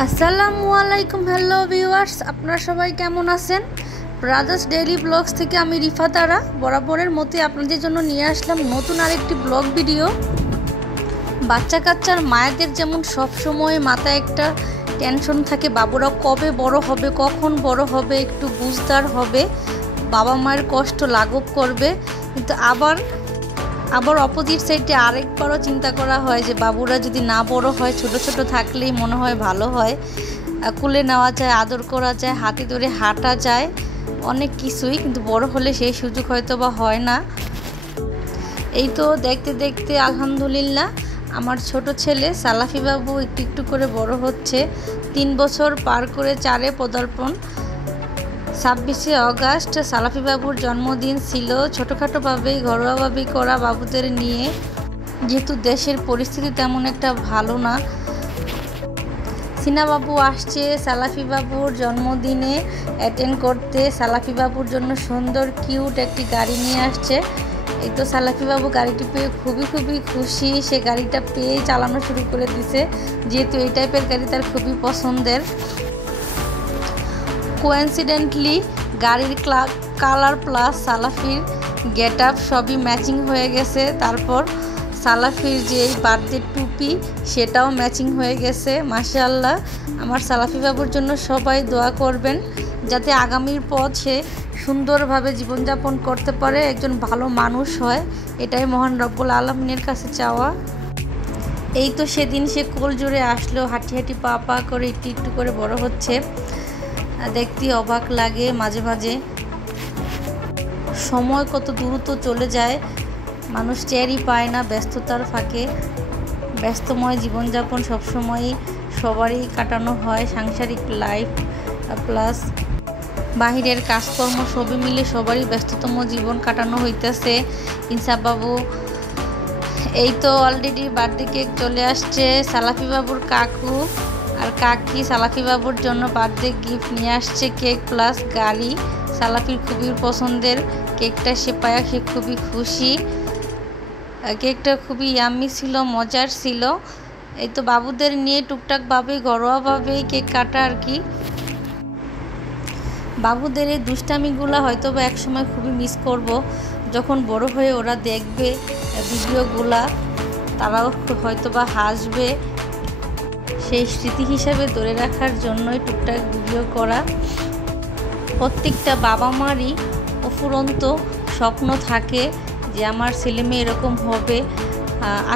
আসসালামু আলাইকুম। Hello viewers, আপনারা সবাই কেমন আছেন? ব্রাদার্স ডেইলি ব্লগস থেকে আমি রিফা তারা বরাবরের মতোই আপনাদের জন্য নিয়ে আসলাম নতুন আরেকটি ব্লগ ভিডিও। বাচ্চা কাচ্চার মায়েদের যেমন সব সময় মাথায় একটা টেনশন থাকে, বাবুরা কবে বড় হবে, কখন বড় হবে, একটু বুঝদার হবে, বাবা মায়ের কষ্ট লাঘব করবে। কিন্তু আবার অপোজিট সাইডে আরেকবারও চিন্তা করা হয় যে বাবুরা যদি না বড় হয়, ছোট ছোট থাকলেই মনে হয় ভালো হয়, কুলে নেওয়া যায়, আদর করা যায়, হাতে ধরে হাঁটা যায়, অনেক কিছুই। কিন্তু বড় হলে সেই সুযোগ হয়তো বা হয় না। এই তো দেখতে দেখতে আলহামদুলিল্লাহ আমার ছোট ছেলে সালাফি বাবু একটু একটু করে বড় হচ্ছে। 3 বছর পার করে 4-এ পদার্পণ। 26শে অগাস্ট সালাফি বাবুর জন্মদিন ছিল। ছোটোখাটোভাবেই ঘরোয়াভাবেই করা বাবুদের নিয়ে, যেহেতু দেশের পরিস্থিতি তেমন একটা ভালো না। সিনা বাবু আসছে সালাফি বাবুর জন্মদিনে অ্যাটেন্ড করতে। সালাফি বাবুর জন্য সুন্দর কিউট একটি গাড়ি নিয়ে আসছে। এই তো সালাফি বাবু গাড়িটি পেয়ে খুবই খুশি। সে গাড়িটা পেয়ে চালানো শুরু করে দিছে, যেহেতু এই টাইপের গাড়ি তার খুবই পছন্দের। কোইন্সিডেন্টলি গাড়ির কালার প্লাস সালাফির গেট আপ সবই ম্যাচিং হয়ে গেছে। তারপর সালাফির যে বার্থডে টুপি সেটাও ম্যাচিং হয়ে গেছে। মাশাআল্লাহ, আমার সালাফি বাবুর জন্য সবাই দোয়া করবেন যাতে আগামীর পথ সে সুন্দরভাবে জীবনযাপন করতে পারে, একজন ভালো মানুষ হয়। এটাই মহান রব্বুল আলামিনের কাছে চাওয়া। এই তো সেদিন সে কোল জুড়ে আসলো, হাঁটি হাঁটি পা পা করে একটু একটু করে বড় হচ্ছে। দেখতে অবাক লাগে মাঝে মাঝে, সময় কত দ্রুত চলে যায়, মানুষ টেরই পায় না ব্যস্ততার ফাঁকে। ব্যস্তময় জীবনযাপন সবসময়ই সবারই কাটানো হয়, সাংসারিক লাইফ প্লাস বাহিরের কাজকর্ম সবই মিলে সবারই ব্যস্ততম জীবন কাটানো হইতেছে। ইনসাফ বাবু এই তো অলরেডি বার্থডে কেক চলে আসছে। সালাফি বাবুর কাকু আর কাকি সালাফি বাবুর জন্য বার্থডে গিফট নিয়ে আসছে, কেক প্লাস গাড়ি। সালাফির খুবই পছন্দের কেকটা সে পায়া সে খুবই খুশি। কেকটা খুবই ইয়াম্মি ছিল, মজার ছিল। এই তো বাবুদের নিয়ে টুকটাকভাবেই ঘরোয়াভাবেই কেক কাটা আর কি। বাবুদের এই দুষ্টামিগুলো হয়তো বা একসময় খুবই মিস করব, যখন বড় হয়ে ওরা দেখবে ভিডিওগুলা, তারাও হয়তো বা হাসবে। সেই স্মৃতি হিসাবে ধরে রাখার জন্যই টুকটাক ভিডিও করা। প্রত্যেকটা বাবা মারই অফুরন্ত স্বপ্ন থাকে যে আমার ছেলে মেয়ে এরকম হবে।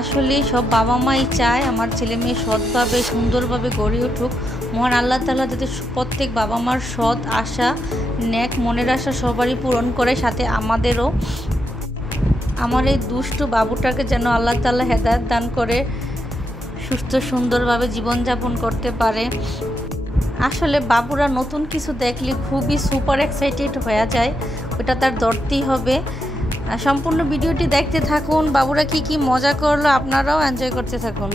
আসলে সব বাবা মাই চায় আমার ছেলে মেয়ে সৎভাবে সুন্দরভাবে গড়ে উঠুক। মহান আল্লাহ তাআলা যাতে প্রত্যেক বাবা মার সৎ আশা, নেক মনের আশা সবারই পূরণ করে, সাথে আমাদেরও। আমার এই দুষ্টু বাবুটাকে যেন আল্লাহ তাআলা হেদায়েত দান করে, সুস্থ সুন্দরভাবে জীবনযাপন করতে পারে। আসলে বাবুরা নতুন কিছু দেখলে খুবই সুপার এক্সাইটেড হয়ে যায়, ওটা তার ধরতেই হবে। সম্পূর্ণ ভিডিওটি দেখতে থাকুন, বাবুরা কি মজা করলো আপনারাও এনজয় করতে থাকুন।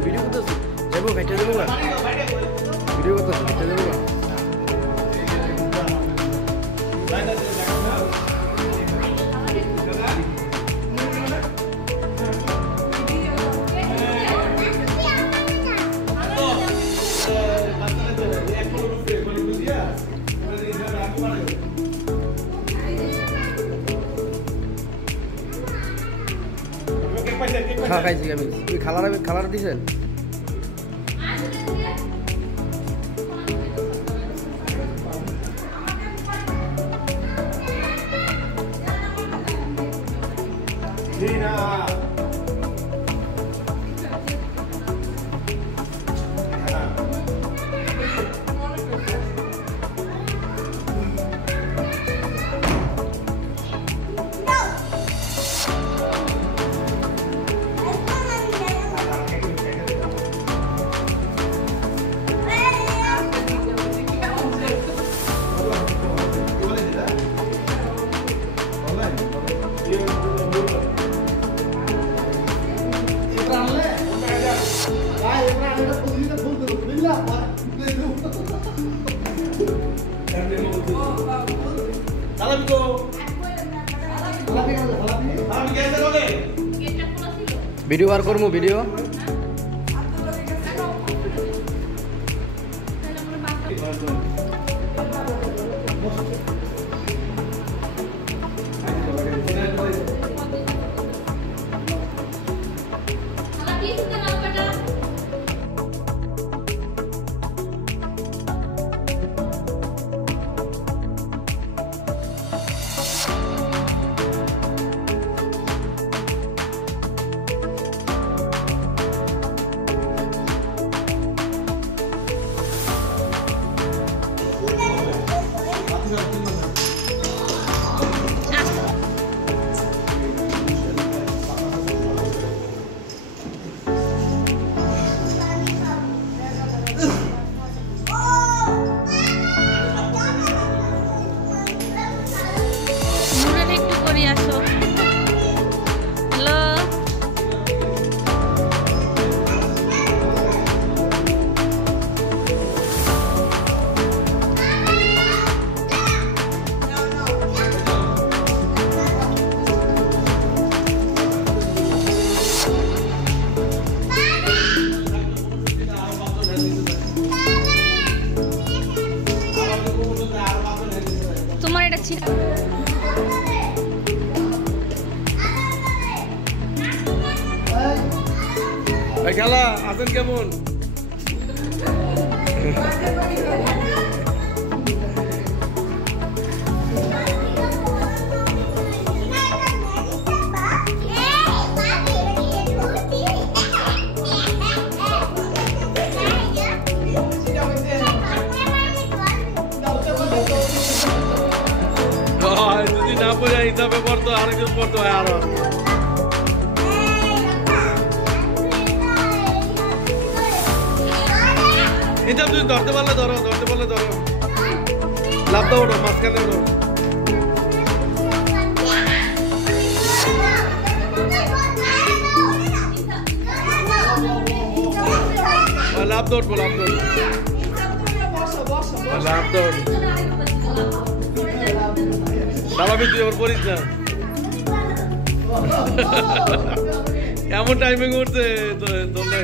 ভিডিও করতেছি যাবো ঘাইতে যাবো ভিডিও করতেছি ঘাইতে যাবো খাইছি আমি তুই খালার দিছেন ভিডিও আর করবো ভিডিও তোমার এটা ছিল খেলা আছেন কেমন যদি না পড়ে হিসাবে পড়তো আরেকজন পড়তো আরো এটা তুমি ধরতে পারলে ধরো লাভ দাও ওঠো মাঝখানে ওঠো লাভ দৌড়বো স্বাভাবিক তুই আবার পড়িস না এমন টাইমিং উঠছে তোমরা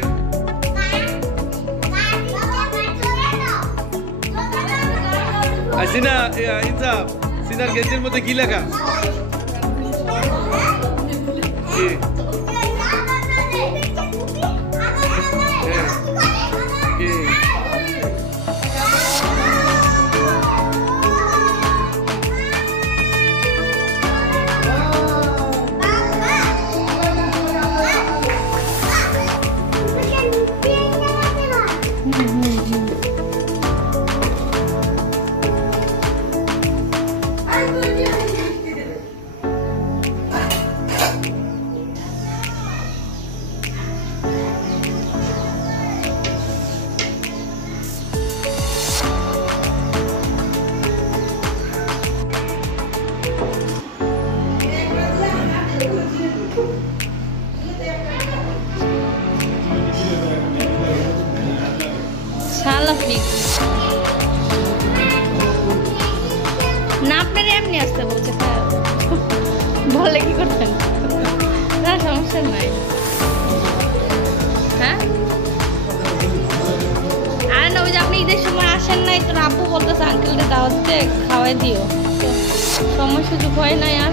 সিনা ইনসাফ সিনার গেঞ্জির মধ্যে কি লেখা বললে কি করতেন? না সমস্যা নাই। হ্যাঁ আর না, ওই যে আপনি ঈদের সময় আসেন নাই, তোর আপু বলতেছে আঙ্কেলকে দাওয়াত দিয়ে খাওয়াই দিও, সময় সুযোগ হয় নাই আর।